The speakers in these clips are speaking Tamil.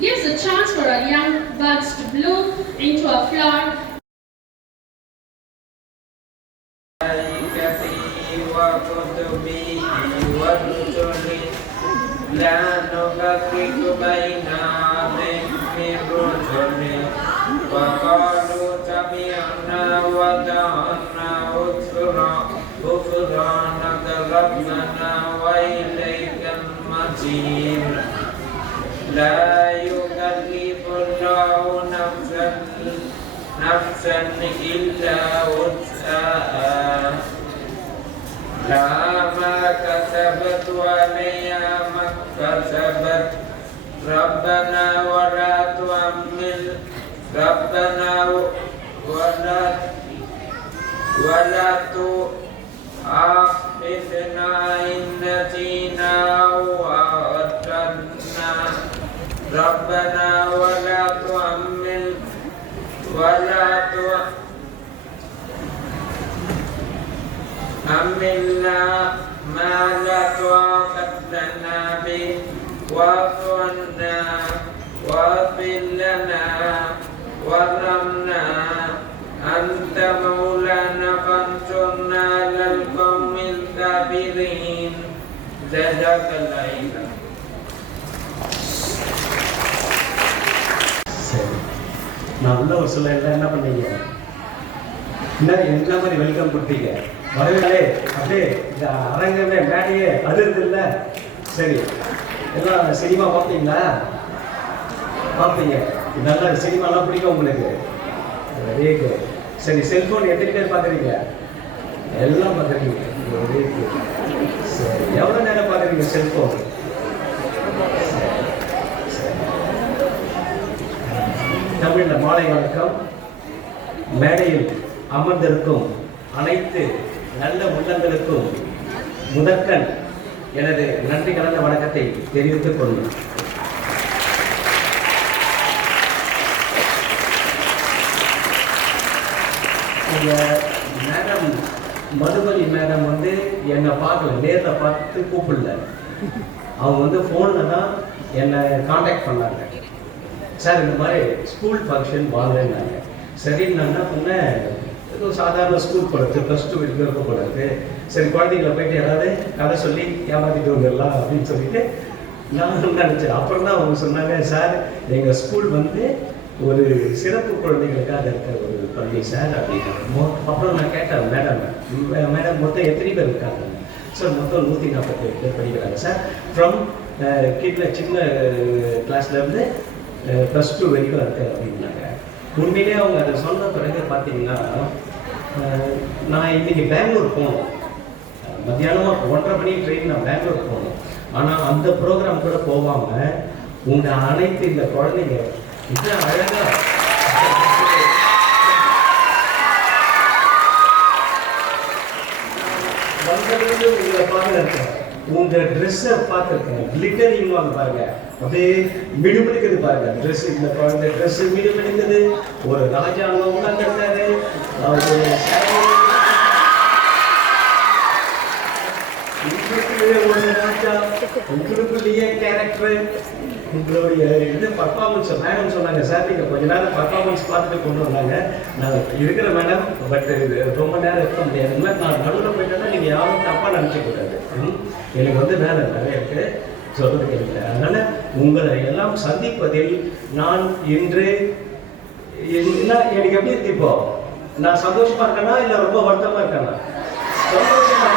gives a chance for our young buds to bloom into a flower. غفرانك ربنا وإليك المصير لا يكلف الله نفسا إلا وسعها لها ما كسبت وعليها ما اكتسبت ربنا ولا تحمل ربنا ولا تؤاخذنا إن نسينا أو أخطأنا ربنا ولا تحملنا ما لا طاقة لنا به واعف عنا واغفر لنا وارحمنا أنت مولانا فانصرنا على القوم الكافرين جزاك الله خيرا. நான் உள்ள ஒரு சொல்ல என்ன பண்ணீங்க? என்ன மாதிரி வெல்கம் கொடுத்தீங்க? வரவே அப்படியே இந்த அரங்கமே மேடையே அதிர்ந்து இல்லை. சரி, எல்லாம் சினிமா பார்த்தீங்களா? பார்ப்பீங்க. நல்லா சினிமாலாம் பிடிக்கும் உங்களுக்கு? Very good. சரி, செல்ஃபோன் எத்தனை பேர் பார்க்குறீங்க? எல்லாம் பார்க்குறீங்க. Very good. சரி, எவ்வளோ நேரம் பார்க்குறீங்க செல்ஃபோன்? தமிழில் மாலை வணக்கம். மேடையில் அமர்ந்திருக்கும் அனைத்து நல்ல உள்ளங்களுக்கும் முதற்கண் எனது நன்றி கலந்த வணக்கத்தை தெரிவித்துக் கொள்ளும். மேடம் மதுபலி மேடம் வந்து என்னை பார்க்கல, நேரில் பார்த்து கூப்பிடல. அவங்க வந்து ஃபோனில் தான் என்னை காண்டாக்ட் பண்ணாங்க. சார் இந்த மாதிரி ஸ்கூல் ஃபங்க்ஷன் வாங்குறேன்னாங்க. சரி, நான் என்ன பண்ணேன், ஏதோ சாதாரண ஸ்கூல் போடுறது, +2 வரைக்கும் இருக்க போடுறது. சரி, குழந்தைங்களை போயிட்டு ஏதாவது கதை சொல்லி ஏமாற்றிட்டு வந்துடலாம் அப்படின்னு சொல்லிட்டு நான் நினச்சேன். அப்புறம் தான் அவங்க சொன்னாங்க, சார் எங்கள் ஸ்கூல் வந்து ஒரு சிறப்பு குழந்தைகளுக்காக இருக்கிற ஒரு பள்ளி சார் அப்படின்னு. அப்புறம் நான் கேட்டேன், மேடம் மொத்தம் எத்தனை பேர் இருக்காங்க? சார் மொத்தம் 148 பேர் படிக்கிறாங்க சார். ஃப்ரம் கிட்ல சின்ன கிளாஸ்லேருந்து +2 வரைக்கும் இருக்கு அப்படின்னாங்க. உண்மையிலே அவங்க அதை சொன்ன பிறகு பார்த்தீங்கன்னா, நான் இன்னைக்கு பெங்களூர் போகணும். மத்தியானமாக 1:30 மணி ட்ரெயின் நான் பெங்களூர் போகணும். ஆனால் அந்த ப்ரோக்ராம் கூட போகாமல் உங்கள் அனைத்து இந்த குழந்தைங்க இது அழகா வந்தது உங்களை பார்த்துருக்கேன். உங்க ட்ரெஸ்ஸை பார்த்துருக்கேன். கிளிட்டரிங் வாங்க பாருங்க, அப்படியே மிடுமிடுக்குது பாருங்க. ட்ரெஸ் இந்த குழந்தை ட்ரெஸ் மிடுமிடுக்குது. ஒரு ராஜா அங்க உட்காந்துருக்காரு. ஒரு ராஜா, உங்களுக்குள்ளேயே கேரக்டர், உங்களுடைய இது பர்ஃபார்மன்ஸ். மேடம் சொன்னாங்க, சார் நீங்கள் கொஞ்ச நேரம் பர்ஃபார்மன்ஸ் பார்த்துட்டு கொண்டு வந்தாங்க. நான் இருக்கிற மேடம், பட் ரொம்ப நேரம் இருக்க முடியாது. இந்த மாதிரி நான் நடுவில் போயிட்டேன்னா நீங்கள் யாரும் தப்பாக நினச்சிக்கூடாது. எனக்கு வந்து வேலை நிறைய இருக்குது, சொல்றதுக்கு இல்லை. அதனால உங்களை எல்லாம் சந்திப்பதில் நான் இன்று எனக்கு எப்படி இருக்கு? இப்போ நான் சந்தோஷமா இருக்கேனா இல்லை ரொம்ப வருத்தமா இருக்கேனா? சந்தோஷமா.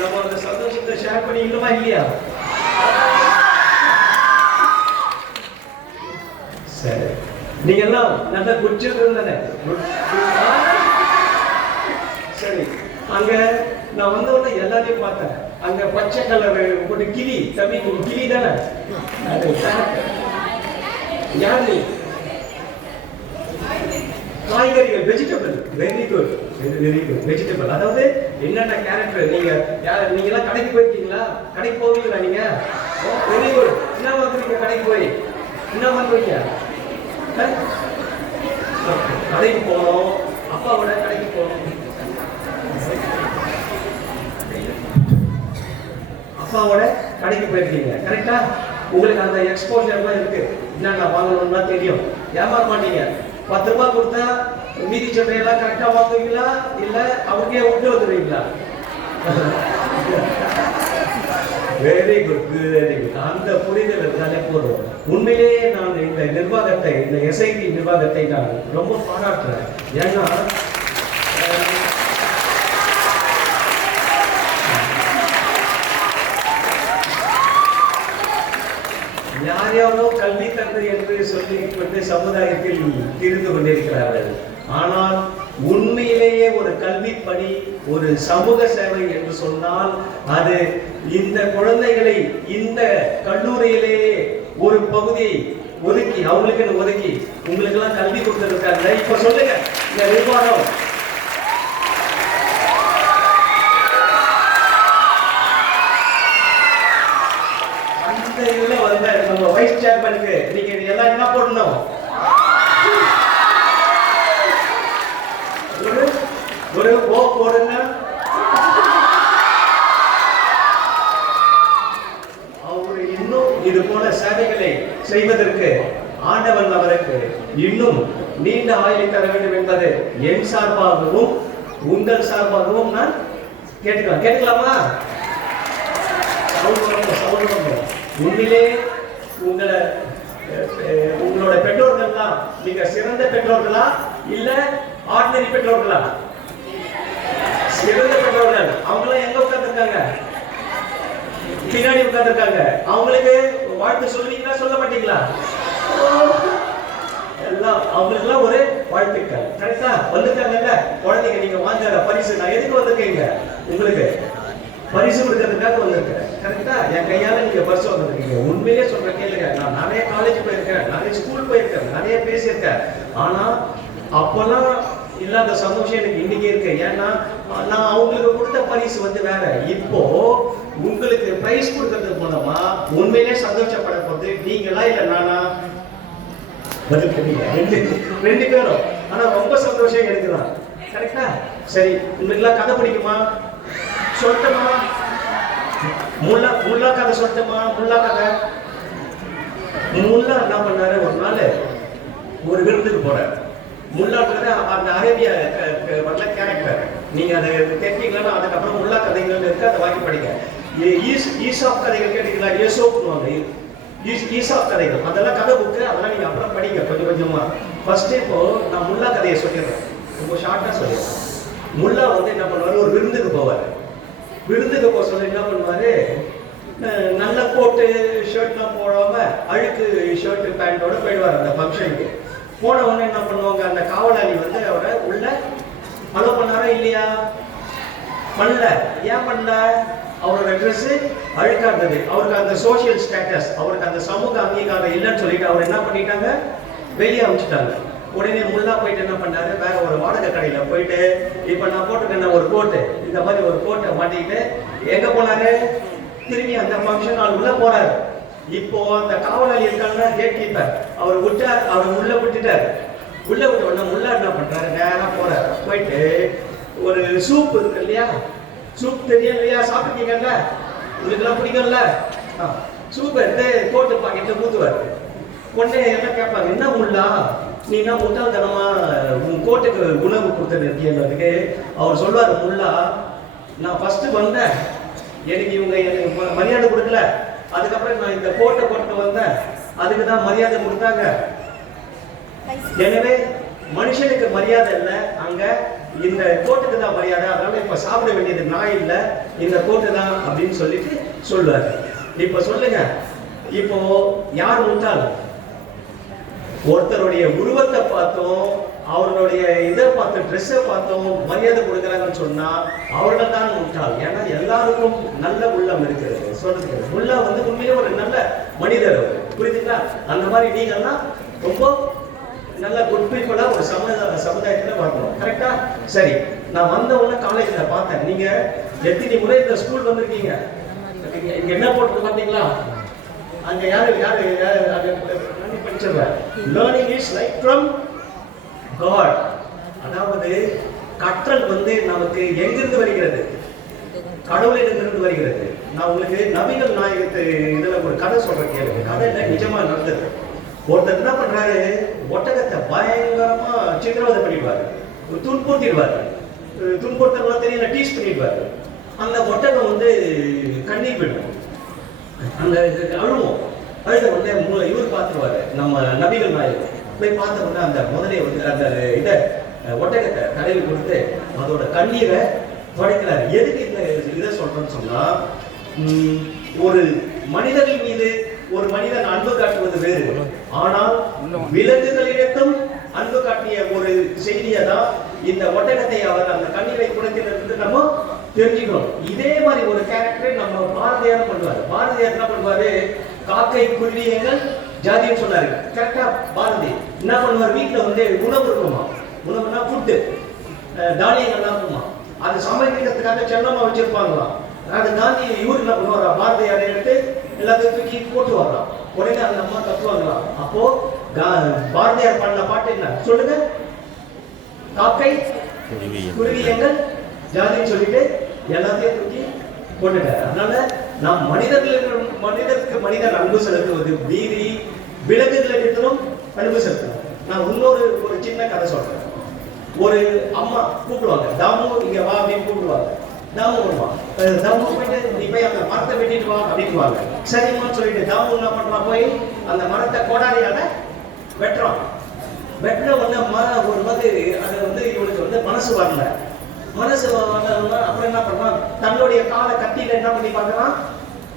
நம்ம அந்த சந்தோஷத்தை ஷேர் பண்ணிக்கணுமா இல்லையா? சரி, நீங்க எல்லாம் நல்லா குடிச்சிருக்கீங்க தானே? சரி, அங்க நான் வந்த உடனே எல்லாத்தையும் பார்த்தேன். அங்க பச்சை கலர் ஒரு கிளி, தம்பி கிளி தானே? யார் நீ? காய்கறிகள், vegetable. Very good, very good. Vegetable அதாவது என்னென்ன கேரக்டர்? நீங்க எல்லாம் கடைக்கு போயிருக்கீங்களா? கடைக்கு போவீங்களா நீங்க? Very good. என்ன வந்துருக்கீங்க கடைக்கு போய்? என்ன பண்ணுவீங்க? கடைக்கு போகணும், அப்பாவோட கடைக்கு போகணும். அப்பாவோட கடைக்கு போயிருக்கீங்க, கரெக்டா? உங்களுக்கு அந்த எக்ஸ்போஷர்லாம் இருக்கு. என்னென்ன வாங்கணும்னா தெரியும். ஏமாற மாட்டீங்க. 10 ரூபாய் கொடுத்தா மீதி சட்டையெல்லாம் கரெக்டா வாங்குவீங்களா இல்ல அவருக்கே விட்டு வந்துடுவீங்களா? Very good, very good. அந்த புரிதல் இருந்தாலே போதும். உண்மையிலேயே நான் இந்த நிர்வாகத்தை, இந்த எஸ்ஐடி நிர்வாகத்தை நான் ரொம்ப பாராட்டுறேன். ஏன்னா யார் யாரோ கல்வி தந்தை என்று சொல்லிக்கொண்டு சமுதாயத்தில் திரிந்து கொண்டிருக்கிறார்கள். ஆனால் உண்மையிலேயே ஒரு கல்வி பணி, ஒரு சமூக சேவை என்று சொன்னால் அது இந்த குழந்தைகளை இந்த கல்லூரியிலேயே ஒரு பகுதியை ஒதுக்கி, அவங்களுக்கு ஒதுக்கி உங்களுக்கு எல்லாம் கல்வி கொடுத்திருக்காங்க. இப்ப சொல்லுங்க, இந்த நிர்வாகம் அந்த இதுல வந்த நம்ம வைஸ் சேர்மனுக்கு நீங்க எல்லாம் என்ன போடணும்? ஒரு ஓ போடுங்க. அவர் இன்னும் இது போல சேவைகளை செய்வதற்கு ஆண்டவன் அவருக்கு இன்னும் நீண்ட ஆயுளை தர வேண்டும் என்பது என் சார்பாகவும் உங்கள் சார்பாகவும் நான் கேட்கலாமா? உண்மையிலே உங்களோட பெற்றோர்கள் தான் மிக சிறந்த பெற்றோர்களா இல்ல ஆர்டினரி பெற்றோர்களா? சிறந்த பெற்றோர்கள். அவங்களாம் எங்க உட்கார்ந்துருக்காங்க? பின்னாடி உட்கார்ந்துருக்காங்க. அவங்களுக்கு வாழ்த்து சொல்லுவீங்களா சொல்ல மாட்டீங்களா? எல்லாம் அவங்களுக்குலாம் ஒரு வாழ்த்துக்கள். கரெக்டா வந்துட்டாங்கல்ல குழந்தைங்க, நீங்க வாங்க பரிசு. நான் எதுக்கு வந்திருக்கீங்க? உங்களுக்கு பரிசு கொடுக்கறதுக்காக வந்திருக்கேன். கரெக்டா? என் கையால நீங்க பரிசு வந்திருக்கீங்க. உண்மையிலே சொல்ற கேளுங்க, நான் நிறைய காலேஜ் போயிருக்கேன், நிறைய ஸ்கூல் போயிருக்கேன், நிறைய பேசியிருக்கேன். ஆனா அப்பெல்லாம் இல்லாத சந்தோஷம் எனக்கு இன்னைக்கு இருக்கு. ஏன்னா நான் அவங்களுக்கு கொடுத்த பரிசு வேற. இப்போ உங்களுக்கு பிரைஸ் கொடுக்கறது மூலமா உண்மையிலே சந்தோஷப்பட போது நீங்களா இல்ல நானா? ரெண்டு பேரும். ஆனா ரொம்ப சந்தோஷம் எனக்கு தான். கரெக்டா? சரி, உங்களுக்கு எல்லாம் கதை பிடிக்குமா? சொல்லட்டுமா? முல்லா கதை சொல்லட்டுமா? முல்லா கதை. முல்லா என்ன பண்ணாரு, ஒரு நாள் ஒரு விருந்துக்கு போறாரு. முல்லான்றது அந்த அரேபிய வரல கேரக்டர். நீங்க அதை தெரிஞ்சிக்கலாம். அதுக்கப்புறம் முல்லா கதைகள் இருக்கு, அதை வாங்கி படிங்க. ஈசாப் கதைகள் கேட்டீங்களா? ஏசோப்னுவாங்க. ஈசாப் கதைகள் அதெல்லாம் கதை புக்கு, அதெல்லாம் நீங்க அப்புறம் படிங்க கொஞ்சம் கொஞ்சமா. ஃபர்ஸ்ட் இப்போ நான் முல்லா கதையை சொல்லிடுறேன், ரொம்ப ஷார்ட்டா சொல்லிடுறேன். முல்லா என்ன பண்ணுவாரு, ஒரு விருந்துக்கு போவாரு. விருந்துக்கு போக சொல்லி என்ன பண்ணுவாரு, நல்ல கோட்டு ஷர்ட்லாம் போடாம அழுக்கு ஷர்ட் பேண்டோட போயிடுவார் அந்த ஃபங்க்ஷனுக்கு. போன உடனே என்ன பண்ணுவாங்க, அந்த காவலாளி அவரை உள்ள அலோ பண்ணாரா இல்லையா? பண்ணல. ஏன் பண்ணல? அவரோட ட்ரெஸ் அழுக்கா இருந்தது. அவருக்கு அந்த சோசியல் ஸ்டேட்டஸ், அவருக்கு அந்த சமூக அங்கீகாரம் இல்லைன்னு சொல்லிட்டு அவர் என்ன பண்ணிட்டாங்க, வெளியே அனுப்பிச்சிட்டாங்க. உடனே முல்லா போயிட்டு என்ன பண்ணாரு, வேற ஒரு வாடகை கடையில போயிட்டு, இப்ப நான் போட்டிருக்கேன் ஒரு கோட்டு, இந்த மாதிரி ஒரு கோட்டை மாட்டிக்கிட்டு எங்க போனாரு, திரும்பி அந்த ஃபங்க்ஷன் ஹால் உள்ள போறாரு. இப்போ அந்த காவலாளி இருக்காங்க, கேட் கீப்பர், அவர் உள்ள விட்டுட்டாரு. உள்ள விட்ட உடனே முல்லா என்ன பண்றாரு, நேரா போறாரு. போயிட்டு ஒரு சூப் இருக்கு இல்லையா, சூப் தெரியும் இல்லையா, சாப்பிட்டீங்கல்ல, உங்களுக்கு எல்லாம் பிடிக்கும்ல, சூப் எடுத்து கோட்டு பாக்கெட்ல ஊத்துவாரு. உடனே என்ன கேட்பாங்க, என்ன முல்லா நீ என்ன முட்டாள்தனமா உன் கோட்டுக்கு உணவு கொடுத்தது இருக்கீங்கிறதுக்கு அவர் சொல்வாரு, முல்லா நான் ஃபர்ஸ்ட் வந்தேன், எனக்கு மரியாதை கொடுக்கல, அதுக்கப்புறம் நான் இந்த கோட்டை போட்டு வந்தேன், அதுக்கு தான் மரியாதை கொடுத்தாங்க. எனவே மனுஷனுக்கு மரியாதை இல்லை, அங்க இந்த கோட்டுக்கு தான் மரியாதை, அதனால இப்ப சாப்பிட வேண்டியது நான் இல்லை, இந்த கோட்டு தான் அப்படின்னு சொல்லிட்டு சொல்லுவாரு. இப்ப சொல்லுங்க, இப்போ யார் முட்டாள்? ஒருத்தருடைய உருவத்தை பார்த்தோம், அவர்களுடைய இதை பார்த்து ட்ரெஸ்ஸை பார்த்தோம் மரியாதை கொடுக்குறாங்கன்னு சொன்னா அவர்கள் தான் முட்டாள். ஏன்னா எல்லாருக்கும் நல்ல உள்ளம் இருக்கிறது. சொல்றது முல்லா உண்மையிலே ஒரு நல்ல மனிதர், புரியுதுங்களா? அந்த மாதிரி நீங்கள்லாம் ரொம்ப நல்ல குட் பீப்புளா ஒரு சமுதாயத்துல வரணும். கரெக்டா? சரி, நான் வந்த உடனே காலேஜ்ல பார்த்தேன், நீங்க எத்தனை முறை இந்த ஸ்கூல் வந்திருக்கீங்க, இங்க என்ன போட்டு பார்த்தீங்களா? அங்க யாரு படிச்சிருக்க, learning is like from God. அதாவது கற்றல் நமக்கு எங்கிருந்து வருகிறது? கடவுளிடமிருந்து வருகிறது. நான் உங்களுக்கு நபிகள் நாயகத்து இதுல ஒரு கதை சொல்றேன் கேளுங்க. கதையில நிஜமா நடந்தது. ஒருத்தர் என்ன பண்றாரு, ஒட்டகத்தை பயங்கரமா சித்திரவதை பண்ணிடுவாரு, துன்புறுத்திடுவாரு. துன்புறுத்தலாம் தெரியல, டீஸ் பண்ணிடுவாரு. அந்த ஒட்டகம் வந்து கண்ணீர் விடும், அந்த அழுவோம். அழுத உடனே இவர் பார்த்துருவாரு, நம்ம நபிகள் நாயகம் போய் பார்த்த உடனே அந்த முதலே வந்து அந்த இதை ஒட்டகத்தை தடவி கொடுத்து அதோட கண்ணீரை துடைக்கிறாரு. எதுக்கு இந்த இதை சொல்றேன்னு சொன்னா, ஒரு மனிதர்கள் மீது ஒரு மனிதன் அன்பு காட்டுவது வேறு, ஆனால் விலங்குகளிடத்தும் அன்பு காட்டிய ஒரு செய்தியை தான் இந்த ஒட்டகத்தை அவர் அந்த கண்ணீரை குணத்திலிருந்து நம்ம தெரிஞ்சுக்கணும். இதே மாதிரி ஒரு கேரக்டர் நம்ம பாரதியார் பண்ணுவார். பாரதியார் என்ன பண்ணுவாரு, காக்கை குருவியங்கள் ஜாதின்னு சொன்னாரு. கரெக்டா பாரதி என்ன பண்ணுவார், வீட்டுல வந்து உணவு இருக்குமா, உணவுனா ஃபுட்டு, தானியங்கள்லாம் இருக்குமா, அது சமைக்கிறதுக்காக செல்லமா வச்சிருப்பாங்களாம். அது தாண்டி இவர் என்ன பண்ணுவாரா, பாரதியாரை எடுத்து எல்லாத்தையும் தூக்கி போட்டு வரலாம். உடனே அந்த அம்மா கத்துவாங்களாம். அப்போ பாரதியார் பாடின பாட்டு என்ன சொல்லுங்க, காக்கை குருவியங்கள் ஜாதின்னு சொல்லிட்டு எல்லாத்தையும் தூக்கி போட்டுட்டார். அதனால நாம் மனிதருக்கு மனிதன் அன்பு செலுத்துவது மீறி விலங்குகளிடத்திலும் அன்பு செலுத்தணும். நான் இன்னொரு ஒரு சின்ன கதை சொல்றேன். ஒரு அம்மா கூப்பிடுவாங்க, தாமு இங்க வா அப்படின்னு கூப்பிடுவாங்க. தாமு வருவான், தாமு போயிட்டு நீ போய் அந்த மரத்தை வெட்டிட்டு வா அப்படின்வாங்க. சரிம்மான்னு சொல்லிட்டு தாமு என்ன பண்றான், போய் அந்த மரத்தை கோடாரியால வெட்டுறான். வெட்டின உடனே ஒரு மாதிரி அது வந்து இவனுக்கு வந்து மனசு வரல. மனசு வரலன்னா அப்புறம் என்ன பண்றான், தன்னுடைய காலை கத்தியில என்ன பண்ணி பார்க்கறான்,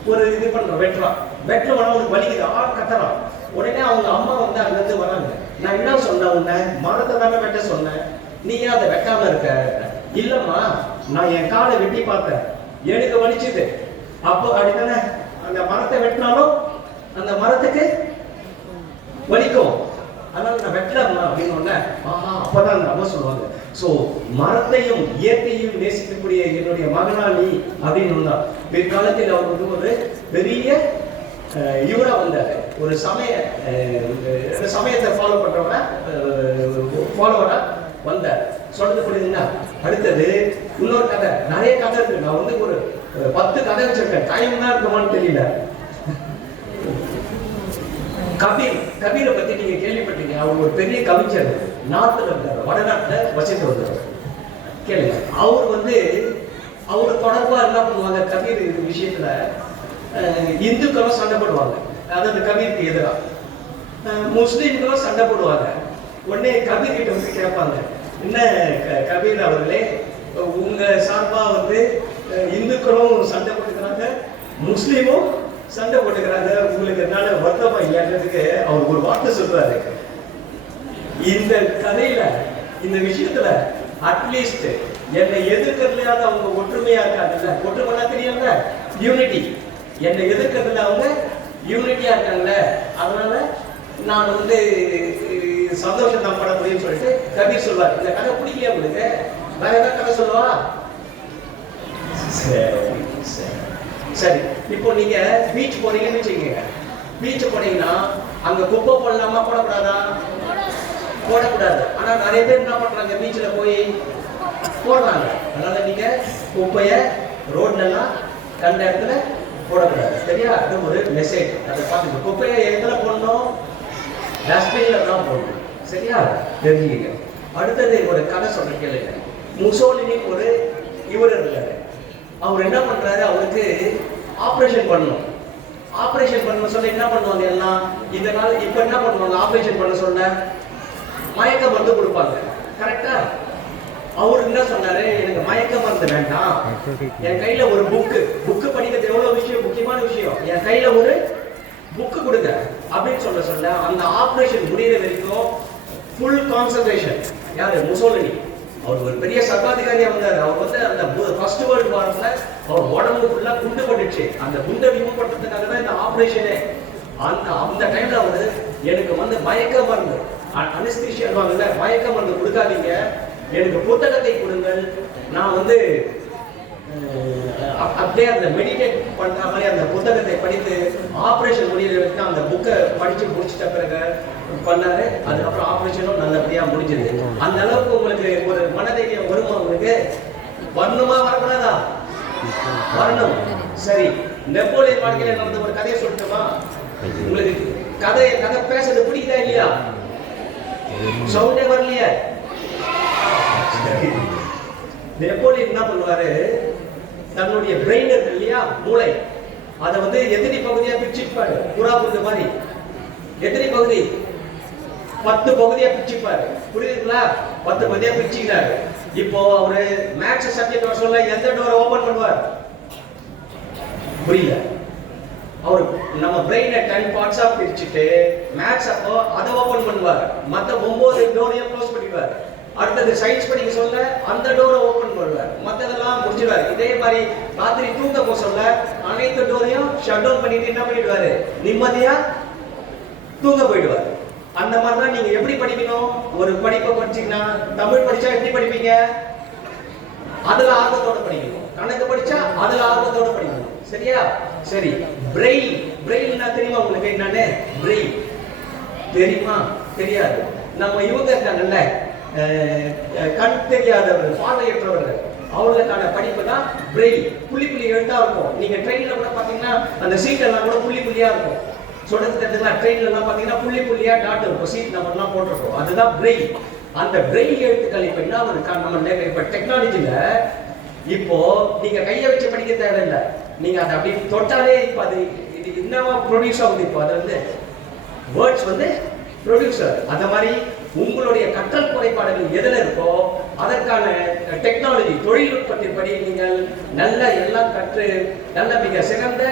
ஒரு இது பண்றான், வெட்டுறான். வெட்டுற உடனே அவனுக்கு வலிக்குது, கத்துறான். உடனே அவங்க அம்மா வந்து அங்க இருந்து வராங்க. நான் என்ன சொன்ன உன்னை, மரத்தை தானே வெட்ட சொன்னேன், நீ ஏன் அதை வெட்டாம இருக்க? இல்லம்மா, நான் என் காலை வெட்டி பார்த்தேன், எனக்கு வலிச்சுது. அப்போ அப்படித்தானே, அந்த மரத்தை வெட்டினாலும் அந்த மரத்துக்கு வலிக்கும், அதனால நான் வெட்டலாமா அப்படின்னு ஒண்ணு. அப்பதான் அந்த அம்மா சொல்லுவாங்க, சோ மரத்தையும் இயற்கையும் நேசிக்கக்கூடிய என்னுடைய மகனா நீ அப்படின்னு ஒண்ணா. பிற்காலத்தில் அவர் வந்து ஒரு பெரிய இவரா வந்தாரு, ஒரு சமயத்தை ஃபாலோ பண்றவங்க ஃபாலோவரா வந்தார். சொல்றது புரியுதுங்களா? அடுத்தது இன்னொரு கதை, நிறைய கதை இருக்கு. நான் வந்து ஒரு 10 கதை வச்சிருக்கேன், டைம் தான் இருக்குமான்னு தெரியல. கபீரை பத்தி நீங்க கேள்விப்பட்டீங்க. அவர் ஒரு பெரிய கவிஞர், நார்த்ல இருந்தார், வடநாட்டுல வசித்து வந்தார். கேளுங்க, அவர் வந்து அவர் தொடர்பா என்ன பண்ணுவாங்க, கபீர் விஷயத்துல இந்துக்களும் சண்டை போடுவாங்க, அதாவது கபீருக்கு எதிராக முஸ்லீம்களும் சண்டை போடுவாங்க. உடனே கபீர் கிட்ட வந்து கேட்பாங்க, என்ன கபீர் அவர்களே, உங்க சார்பா வந்து இந்துக்களும் சண்டை போட்டுக்கிறாங்க, முஸ்லீமும் சண்டை போட்டுக்கிறாங்க, உங்களுக்கு என்னால வருத்தமா இல்லைன்றதுக்கு அவர் ஒரு வார்த்தை சொல்றாரு. இந்த கதையில இந்த விஷயத்துல அட்லீஸ்ட் என்னை எதிர்க்கிறதுல அவங்க ஒற்றுமையா இருக்காங்கல்ல, ஒற்றுமையா தெரியாங்க, யூனிட்டி. என்னை எதிர்க்கிறதுல அவங்க யூனிட்டியா இருக்காங்கல்ல, அதனால நான் வந்து சந்தோஷம் தான் பட முடியும்னு சொல்லிட்டு கபீர் சொல்வார். இந்த கதை பிடிக்கலையா உங்களுக்கு, வேற ஏதாவது கதை சொல்லுவா? சரி, இப்போ நீங்க பீச் போறீங்கன்னு வச்சுக்கோங்க. பீச் போனீங்கன்னா அங்க குப்பை போடலாமா, போடக்கூடாதா? போடக்கூடாது. ஆனா நிறைய பேர் என்ன பண்றாங்க, பீச்ல போய் போடுறாங்க. அதனால நீங்க குப்பைய ரோட்ல எல்லாம் கண்ட இடத்துல போடக்கூடாது, சரியா? அது ஒரு மெசேஜ், அதை பார்த்துக்கோ. குப்பையை எதுல போடணும், டஸ்ட்பின்ல தான் போடணும், சரியா? தெரிஞ்சுக்கங்க. அடுத்தது ஒரு கதை சொல்ற கேளுங்க. முசோலினி ஒரு இவர் இருக்காரு, அவர் என்ன பண்றாரு, அவருக்கு ஆபரேஷன் பண்ணணும். ஆபரேஷன் பண்ண சொல்ல என்ன பண்ணுவாங்க எல்லாம் இந்த நாள், இப்ப என்ன பண்ணுவாங்க, ஆபரேஷன் பண்ண சொல்ல மயக்க மருந்து கொடுப்பாங்க, கரெக்டா? அவரு என்ன சொன்னாரு, எனக்கு மயக்க மருந்து வேண்டாம், என் கையில ஒரு புக்கு படிக்கிறது எவ்வளவு விஷயம், முக்கியமான விஷயம், என் கையில ஒரு புக்கு கொடுங்க அப்படின்னு சொல்ல அந்த ஆபரேஷன் முடிகிற வரைக்கும் ஃபுல் கான்சன்ட்ரேஷன். யாரு, முசோலினி. அவர் ஒரு பெரிய சர்வாதிகாரியா வந்தார். அவர் வந்து அந்த ஃபர்ஸ்ட் வேர்ல்டு வார்ல அவர் உடம்பு ஃபுல்லா குண்டு பட்டுச்சு. அந்த குண்டை ரிமூவ் பண்றதுக்காக தான் இந்த ஆபரேஷனே. அந்த டைம்ல அவரு எனக்கு வந்து மயக்க மருந்து, அனஸ்தீசியா வாங்கல, மயக்க மருந்து கொடுக்காதீங்க, எனக்கு புத்தகத்தை கொடுங்கள், நான் வந்து அப்படியே அந்த மெடிடேட் பண்ற மாதிரி அந்த புத்தகத்தை படித்து ஆபரேஷன் முடிகிற வரைக்கும் அந்த புக்கை படிச்சு முடிச்சிட்ட பிறகு பண்ணாரு. அதுக்கப்புறம் ஆபரேஷனும் நல்லபடியா முடிஞ்சது. அந்த அளவுக்கு உங்களுக்கு ஒரு மனதைரியம் வருமா? உங்களுக்கு வரணுமா, வரக்கூடாதா? வரணும். சரி, நெப்போலியன் வாழ்க்கையில நடந்த ஒரு கதையை சொல்லட்டுமா? உங்களுக்கு கதை பேசுறது பிடிக்குதா இல்லையா? சவுண்டே வரலையே. நெப்போலியன் என்ன பண்ணுவாரு, தன்னுடைய பிரெயின் இருக்கு இல்லையா, மூளை, அதை வந்து எத்தனை பகுதியா பிரிச்சுப்பாரு, புறா புரிஞ்ச மாதிரி. எத்தனை பகுதி? 10 பகுதியா பிரிச்சுப்பாரு. புரியுதுங்களா? 10 பகுதியா பிரிச்சுக்கிறாரு. இப்போ அவரு மேத்ஸ் சப்ஜெக்ட் வர சொல்ல எந்த டோரை ஓபன் பண்ணுவார்? புரியல. அவர் நம்ம பிரெயினை 10 பார்ட்ஸா பிரிச்சுட்டு மேத்ஸ் அப்போ அதை ஓபன் பண்ணுவார். மற்ற 9 டோரையும் க்ளோஸ் பண்ணிடுவார். அடுத்தது சயின்ஸ் படிக்க சொல்ல அந்த டோரை ஓபன் பண்ணுவார், மற்றதெல்லாம் முடிச்சிடுவார். இதே மாதிரி ராத்திரி தூங்க போக சொல்ல அனைத்து டோரையும் ஷட் டவுன் பண்ணிட்டு என்ன பண்ணிடுவாரு, நிம்மதியா தூங்க போயிடுவார். அந்த மாதிரி தான் நீங்க எப்படி படிக்கணும்? ஒரு படிப்பை படிச்சீங்கன்னா, தமிழ் படிச்சா எப்படி படிப்பீங்க? அதுல ஆர்வத்தோட படிக்கணும். கணக்கு படிச்சா அதுல ஆர்வத்தோட படிக்கணும். சரியா? சரி, பிரெயில். பிரெயில்னா தெரியுமா உங்களுக்கு என்னன்னு? பிரெயில் தெரியுமா? தெரியாது. நம்ம இவங்க இருக்காங்கல்ல, கண் தெரியாதவர்கள், பார்வையற்றவர்கள், அவர்களுக்கான படிப்பு தான் பிரெயில். புள்ளி புள்ளி எழுத்தா இருக்கும். நீங்க ட்ரெயின்ல கூட பாத்தீங்கன்னா அந்த சீட் எல்லாம் கூட புள்ளி புள்ளியா இருக்கும். சொல்றது தெரிஞ்சுங்களா? ட்ரெயின்ல எல்லாம் பாத்தீங்கன்னா புள்ளி புள்ளியா டாட் இருக்கும், சீட் நம்பர் எல்லாம் போட்டிருக்கோம். அதுதான் பிரெயில். அந்த பிரெயில் எழுத்துக்கள் இப்ப என்ன ஒரு நம்ம இப்ப டெக்னாலஜில இப்போ நீங்க கையை வச்சு படிக்க தேவையில்லை. நீங்க அதை அப்படி தொட்டாலே இப்ப அது என்னவா ப்ரொடியூஸ் ஆகுது. இப்போ அது வந்து வேர்ட்ஸ் வந்து ப்ரொடியூசர். அந்த மாதிரி உங்களுடைய கற்றல் குறைபாடுகள் எதில் இருக்கோ அதற்கான டெக்னாலஜி தொழில்நுட்பத்தின் படி நீங்கள் நல்ல எல்லாம் கற்று நல்ல மிக சிறந்த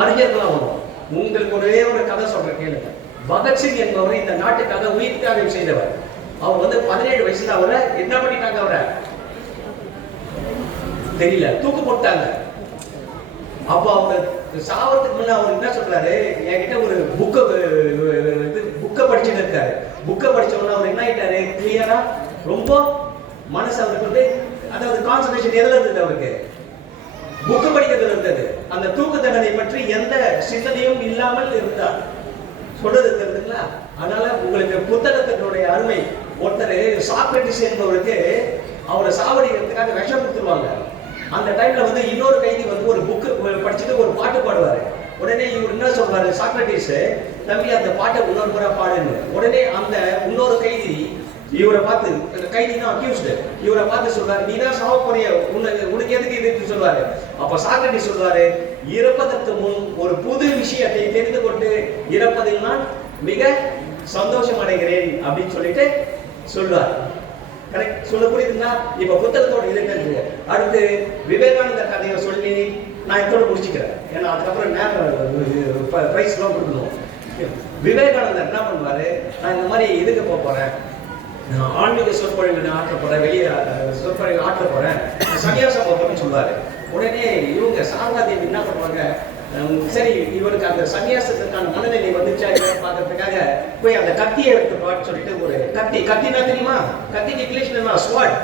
அறிஞர்களாக வரும். உங்களுக்கு ஒரே ஒரு கதை சொல்ற கேளுங்க. பகத்சிங் என்பவர் இந்த நாட்டுக்காக உயிர் தியாகம் செய்தவர். அவர் வந்து 17 வயசுல அவரை என்ன பண்ணிட்டாங்க? அவரை தெரியல, தூக்கு போட்டாங்க. அப்போ அவர் சாவறதுக்கு முன்ன அவர் என்ன சொல்றாரு, என்கிட்ட ஒரு புக்கை படிச்சுட்டு இருக்காரு. புக்கை படிச்சவொன்னா அவர் என்ன ஆயிட்டாரு, கிளியரா ரொம்ப மனசு அவருக்கு வந்து, அதாவது கான்சன்ட்ரேஷன் எதுல இருந்தது? அவருக்கு புக்கு படிக்கிறதுல இருந்தது. அந்த தூக்கு தண்டனை பற்றி எந்த சிந்தனையும் இல்லாமல் இருந்தார். சொல்றது தெரியுதுங்களா? அதனால உங்களுக்கு புத்தகத்தினுடைய அருமை. ஒருத்தர் சாக்ரட்டிஸ் என்பவருக்கு அவரை சாவடிக்கிறதுக்காக விஷம் கொடுத்துருவாங்க. அந்த டைம்ல வந்து இன்னொரு கைதி வந்து ஒரு புக்கு படிச்சுட்டு ஒரு பாட்டு பாடுவாரு. உடனே இவர் என்ன சொல்றாரு, சாக்ரட்டிஸ், தம்பி அந்த பாட்டை இன்னொரு முறை பாடுன்னு. உடனே அந்த இன்னொரு கைதி இவரை பார்த்து, கைதி தான் அக்யூஸ்டு, இவரை பார்த்து சொல்றாரு, நீ தான் சாவ போறிய, உனக்கு எதுக்கு இதுன்னு சொல்லுவாரு. அப்ப சாக்ரட்டிஸ் சொல்றாரு, இறப்பதற்கு முன் ஒரு புது விஷயத்தை தெரிந்து கொண்டு இறப்பதில் நான் மிக சந்தோஷம் அடைகிறேன் அப்படின்னு சொல்லிட்டு சொல்லுவார். கரெக்ட்? சொல்ல புரியுதுங்களா? இப்ப புத்தகத்தோட இருக்கு. அடுத்து விவேகானந்தர் கதையை சொல்லி நான் இதோட முடிச்சுக்கிறேன். ஏன்னா அதுக்கப்புறம் நேரம் பிரைஸ் எல்லாம் கொடுக்கணும். விவேகானந்தர் என்ன பண்ணுவாரு, நான் இந்த மாதிரி இதுக்கு போறேன், ஆன்மீக சொற்பொழிவு ஆற்ற போறேன், வெளியே சொற்பொழிவு ஆற்ற போறேன், சன்னியாசம் போறேன்னு சொல்லுவாரு. உடனே இவங்க சாரதா தேவி என்ன பண்ணுவாங்க, சரி இவருக்கு அந்த சன்னியாசத்துக்கான மனநிலை வந்துச்சா பார்க்கறதுக்காக போய் அந்த கத்தியை எடுத்து சொல்லிட்டு, ஒரு கத்தினா தெரியுமா? கத்திக்கு இங்கிலீஷ்ல என்ன? ஸ்வாட்.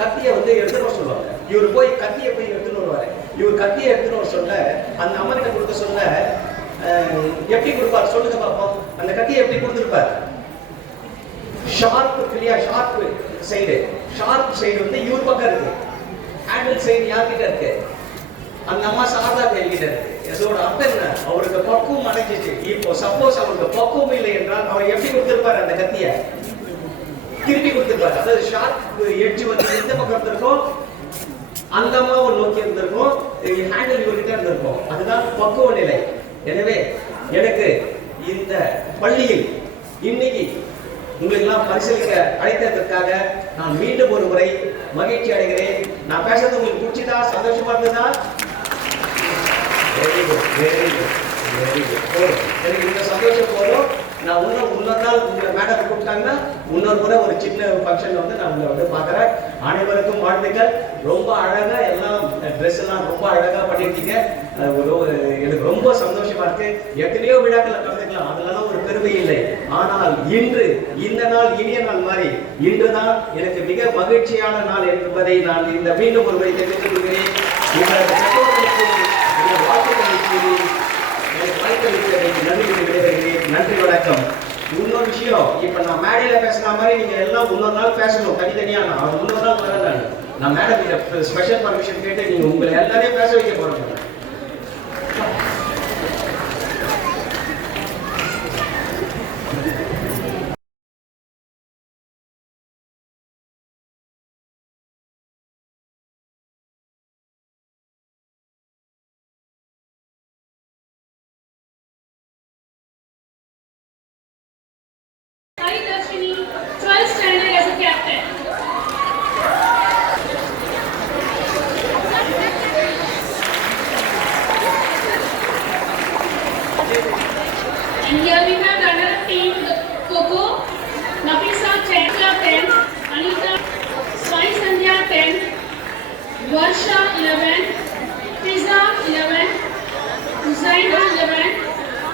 கத்தியை வந்து எடுத்துட்டு வர சொல்லுவாங்க. இவர் போய் கத்தியை போய் எடுத்துட்டு வருவாரு. இவர் கத்தியை எடுத்துட்டு வர சொல்ல, அந்த அம்மன்கிட்ட கொடுக்க சொல்ல, எப்படி கொடுப்பாரு சொல்லுங்க பார்ப்போம். அந்த கத்தியை எப்படி கொடுத்துருப்பாரு? ஷார்ப் இல்லையா? Sharp side. ஷார்ப் சைடு வந்து இவர் பக்கம் இருக்கு. ஹேண்டில் சைடு யார்கிட்ட இருக்கு? அந்த அம்மா சாரதா தேவிகிட்ட இருக்கு. இதோட அர்த்தம் என்ன? அவருக்கு பக்குவம் அடைஞ்சிச்சு. இப்போ சப்போஸ் அவருக்கு பக்குவம் இல்லை என்றால் அவர் எப்படி கொடுத்திருப்பாரு? அந்த கத்திய திருப்பி கொடுத்திருப்பாரு. அதாவது ஷார்ப் எட்ஜ் வந்து எந்த பக்கம் இருந்திருக்கும்? அந்த அம்மாவை நோக்கி இருந்திருக்கும், ஹேண்டில் இவர்கிட்ட இருந்திருக்கும். அதுதான் பக்குவ நிலை. எனவே எனக்கு இந்த பள்ளியில் இன்னைக்கு உங்களுக்கு எல்லாம் பரிசீலிக்க அழைத்ததற்காக நான் மீண்டும் ஒரு முறை மகிழ்ச்சி அடைகிறேன். நான் பேசுறது உங்களுக்கு பிடிச்சதா, சந்தோஷமா இருந்ததா? Very good, very good, very good. எனக்கு இந்த சந்தோஷம் போதும். நான் இன்னொரு நாள் உங்களை மேடம் கூப்பிட்டாங்கன்னா இன்னொரு முறை ஒரு சின்ன ஃபங்க்ஷன் வந்து நான் உங்களை வந்து பார்க்குறேன். அனைவருக்கும் வாழ்த்துக்கள். ரொம்ப அழகா எல்லாம் ட்ரெஸ் எல்லாம் ரொம்ப அழகா பண்ணியிருக்கீங்க. எனக்கு ரொம்ப சந்தோஷமா இருக்கு. எத்தனையோ விழாக்களை கலந்துக்கலாம், அதெல்லாம் ஒரு பெருமை இல்லை. ஆனால் இன்று இந்த நாள் இனிய நாள் மாதிரி இன்றுதான் எனக்கு மிக மகிழ்ச்சியான நாள் என்பதை நான் இந்த மீண்டும் ஒரு முறை தெரிவித்துக் கொள்கிறேன். நன்றி, வணக்கம். இன்னொரு விஷயம், இப்ப நான் மேடையில பேசுற மாதிரி நீங்க எல்லாம் இன்னொரு நாள் பேசணும் தனித்தனியா. நான் இன்னொரு நாள் வரல. நான் மேடம் கிட்ட ஸ்பெஷல் பர்மிஷன் கேட்டு நீங்க உங்களை எல்லாரையும் பேச வைக்க போறேன். And here we have another team, Coco, Nafisa 10, Anita, Sai Sandhya 10, Varsha 11, Fiza 11, Husaina 11,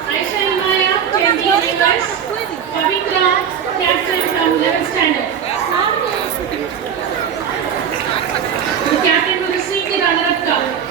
Aisha Imaya 10 US, Pavitra captain from 11th standard. The captain will receive the runner-up cup.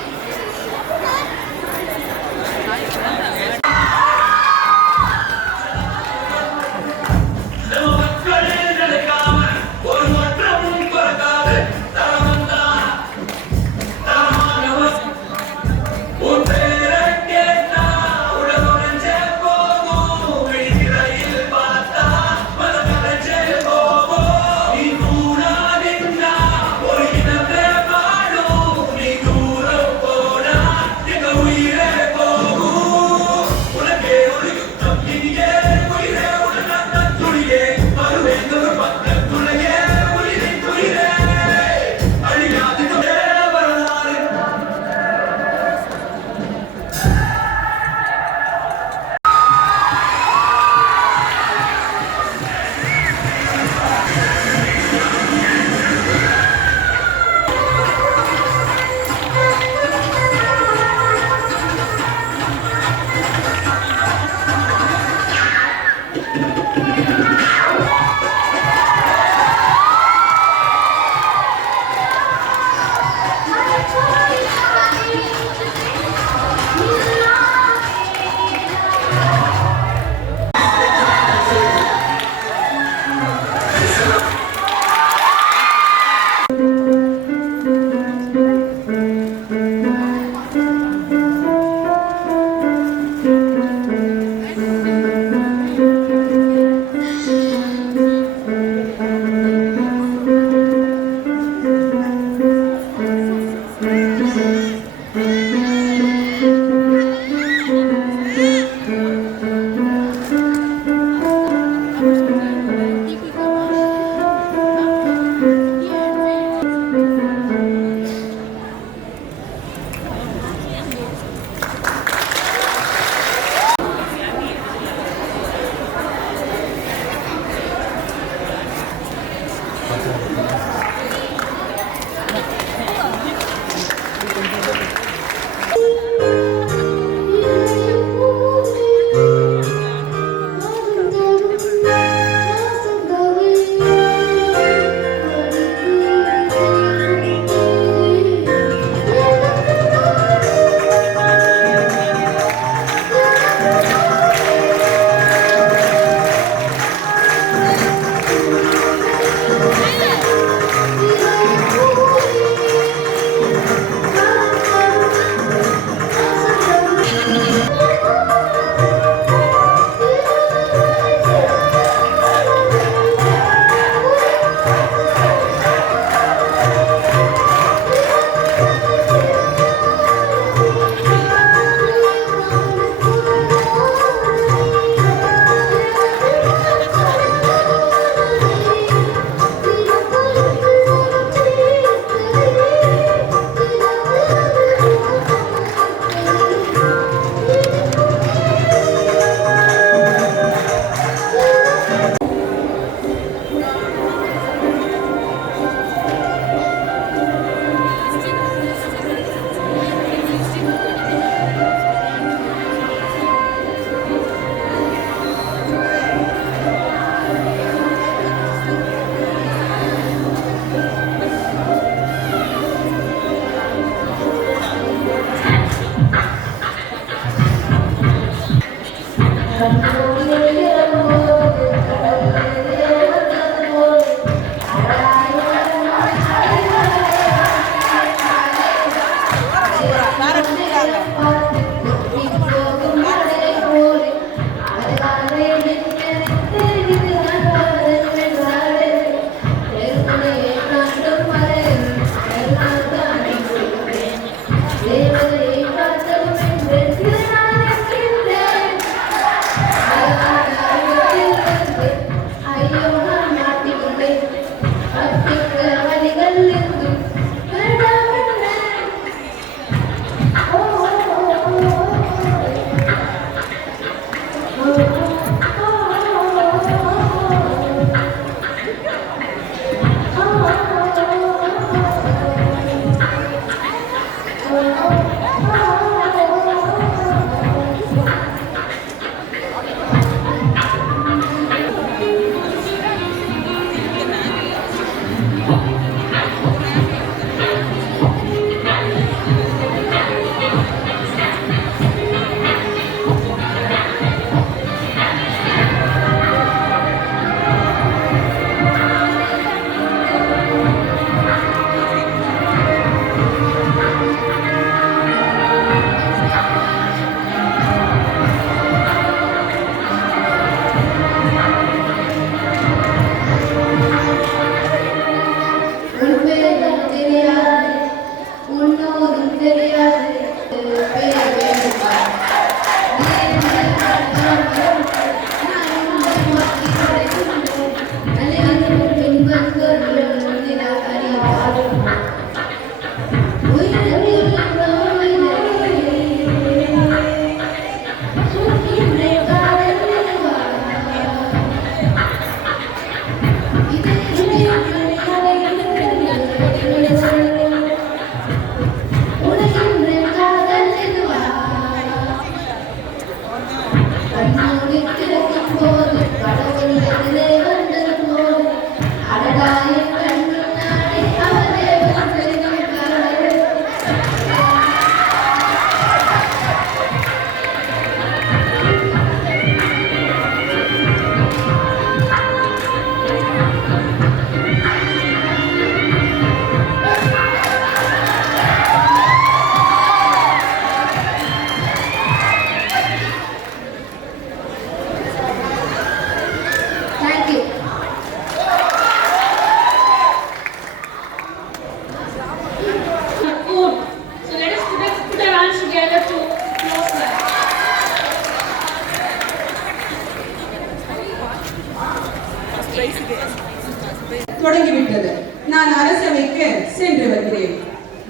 தொடங்கிவிட்டது. நான் அரசவைக்கு சென்று வருகிறேன்.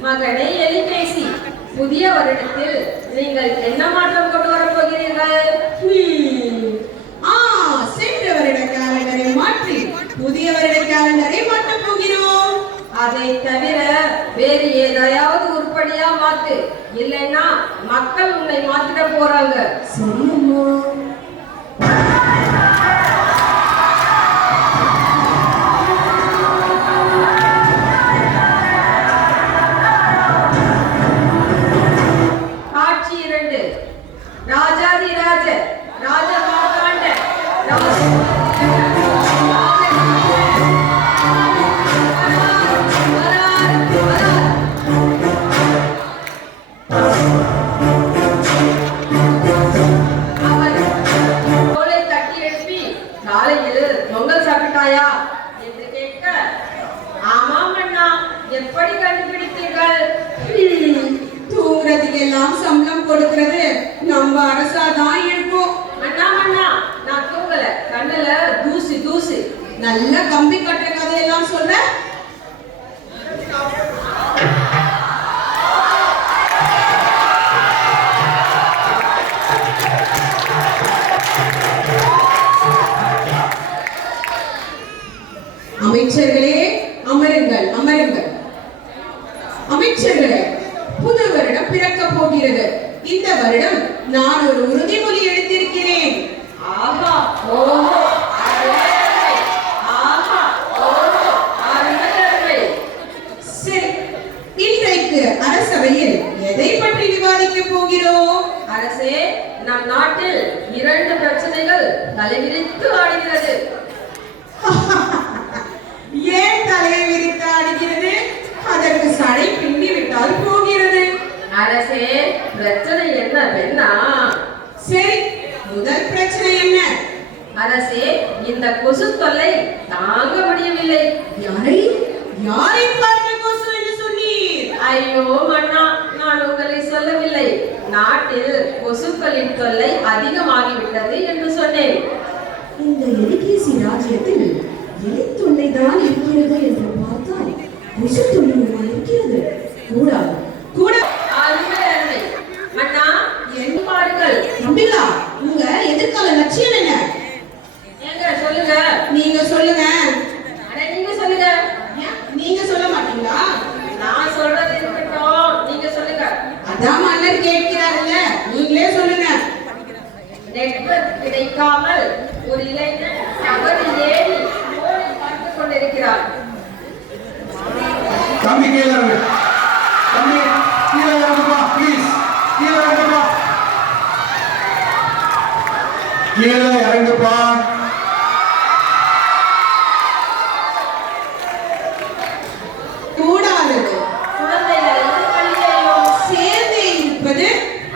மகனே எலிபேசி, புதிய வருடத்தில் நீங்கள் என்ன மாற்றம் கொண்டு வரப் போகிறீர்கள்? சென்ற வருட கேலண்டரை மாற்றி புதிய வருட கேலண்டரை மாற்றப் போகிறோம். அதை தவிர வேறு ஏதாவது உருப்படியா மாத்து, இல்லைன்னா மக்கள் உன்னை மாத்திட போறாங்க. சரி அம்மா. காட்சி 2. ராஜாதிராஜ ராஜ மார்த்தாண்ட தோலை தட்டி எழுப்பி காலையில் பொங்கல் சாப்பிட்டாயா என்று கேட்க, ஆமாம் அண்ணா, எப்படி கண்டுபிடித்தீர்கள்? தூங்குறதுக்கெல்லாம் சம்பளம் கொடுக்கிறது நம்ம அரசாதான் இருக்கும். அண்ணா அண்ணா, நான் தூங்கல, கண்ணுல தூசி தூசி. நல்ல கம்பி கட்டுற கதையெல்லாம் சொல்ற. அமைச்சர்களே அமருங்கள், அமருங்கள். அமைச்சர்களே, புது வருடம் பிறக்க போகிறது. இந்த வருடம் நான் ஒரு உறுதிமொழி எடுத்திருக்கிறேன். ஆஹா ஓஹோ அருமை, ஆஹா ஓஹோ அருமை. சரி, இன்றைக்கு அரசவையில் எதை பற்றி விவாதிக்க போகிறோம்? அரசே, நம் நாட்டில் 2 பிரச்சனைகள் தலைவிரித்து ஆடுகிறது. ஏன் தலையை விரித்து ஆடுகிறது? அதற்கு சடை பின்னி விட்டால் போகிறது. அரசே, பிரச்சனை என்ன பெண்ணா? சரி, முதல் பிரச்சனை என்ன? அரசே, இந்த கொசு தொல்லை தாங்க முடியவில்லை. யாரை பார்த்து கொசு என்று சொன்னீர்? ஐயோ மன்னா, நான் உங்களை சொல்லவில்லை. நாட்டில் கொசுக்களின் தொல்லை அதிகமாகிவிட்டது என்று சொன்னேன். இந்த எலிகேசி ராஜ்யத்தில் எலி தொல்லைதான் இருக்கிறது என்று பார்த்தால் கொசு தொல்லையுமா இருக்கிறது? கூடாது, கூடாது. அருமை அருமை. மன்னா, என் பாருங்கள். நம்பிலா, உங்க எதிர்கால லட்சியம் என்ன? ஏங்க சொல்லுங்க. நீங்க சொல்லுங்க. அட நீங்க சொல்லுங்க. நீங்க சொல்ல மாட்டீங்களா? நான் சொல்றது இருக்கட்டும், நீங்க சொல்லுங்க. அதான் மன்னர் கேட்கிறாருல்ல, நீங்களே சொல்லுங்க. நெட்வொர்க் கிடைக்காமல் ஒரு இளைஞன் டவரில் ஏறி போனை பார்த்துக் கொண்டிருக்கிறார். தம்பி கீழே இறங்கு. தம்பி கீழே இறங்குப்பா, ப்ளீஸ். கீழே இறங்குப்பா. கீழே இறங்குப்பா. கூடாதது. குழந்தைகளையும் பள்ளியையும் சேர்ந்தே இருப்பது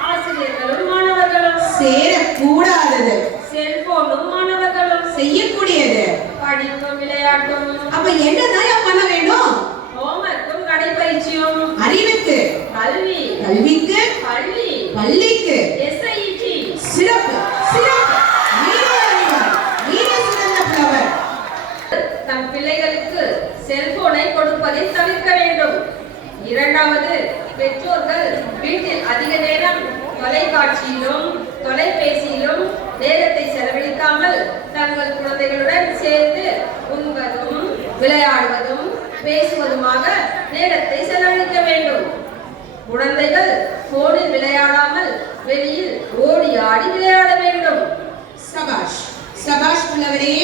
ஆசிரியர்களும் மாணவர்களும் சேரக்கூடாதது. செல்போனும் மாணவர்களும் செய்யக்கூடியது. படிப்பும் விளையாட்டும் அப்ப என்னதான் பண்ண வேண்டும்? ஹோம்வொர்க்கும் நடைபயிற்சியும் அறிவுக்கு, கல்வி கல்விக்கு, பள்ளி பள்ளிக்கு SIT சிறப்பு, சிறப்பு. வீர அறிவார், வீர சிறந்த புலவர். தன் பிள்ளைகளுக்கு செல்போனை கொடுப்பதை தவிர்க்க வேண்டும். 2வது, பெற்றோர்கள் வீட்டில் அதிக நேரம் தொலைக்காட்சியிலும் தொலைபேசியிலும் நேரத்தை செலவழிக்காமல் தங்கள் குழந்தைகளுடன் சேர்ந்து உண்பதும் விளையாடுவதும் பேசுவதுமாக நேரத்தை செலவழிக்க வேண்டும். குழந்தைகள் போனில் விளையாடாமல் வெளியில் ஓடி ஆடி விளையாட வேண்டும். சபாஷ், சபாஷ் புலவரே.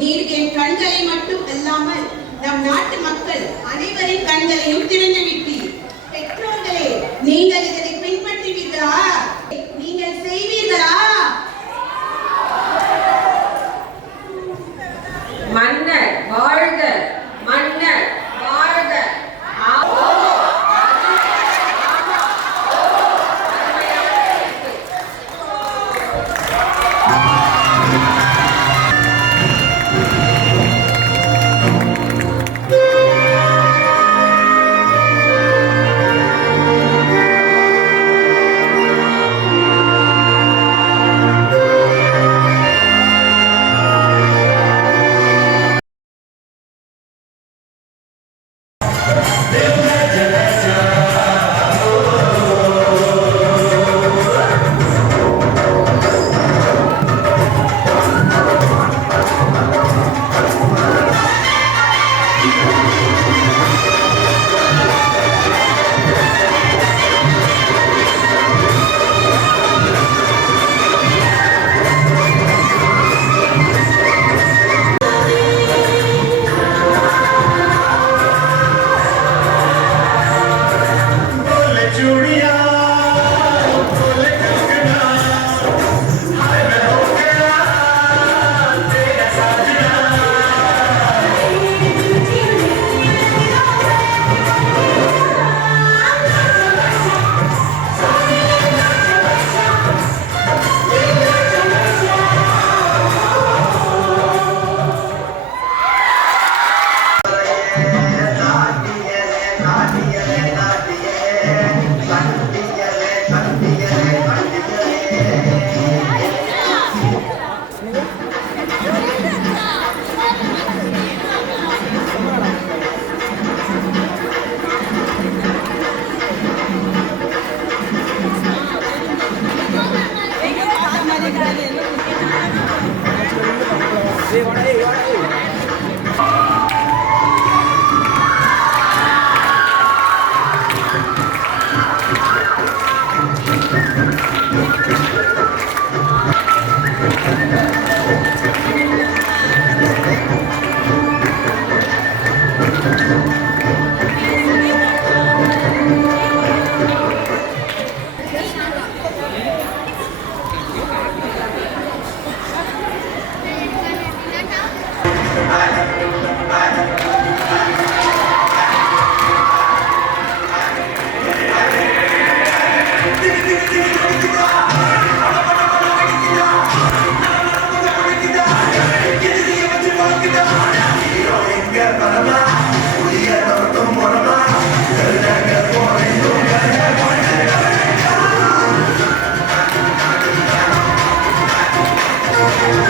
நீர் என் கண்களை மட்டும் அல்லாமல் நம் நாட்டு மக்கள் அனைவரின் கண்களையும் திறந்து விட்டீர். பெற்றோர்களே, நீங்கள் இதனை பின்பற்றுவீர்களா? நீங்கள் செய்வீர்களா? மன்னர் வாழ்க, மன்னர் வாழ்க. Thank you.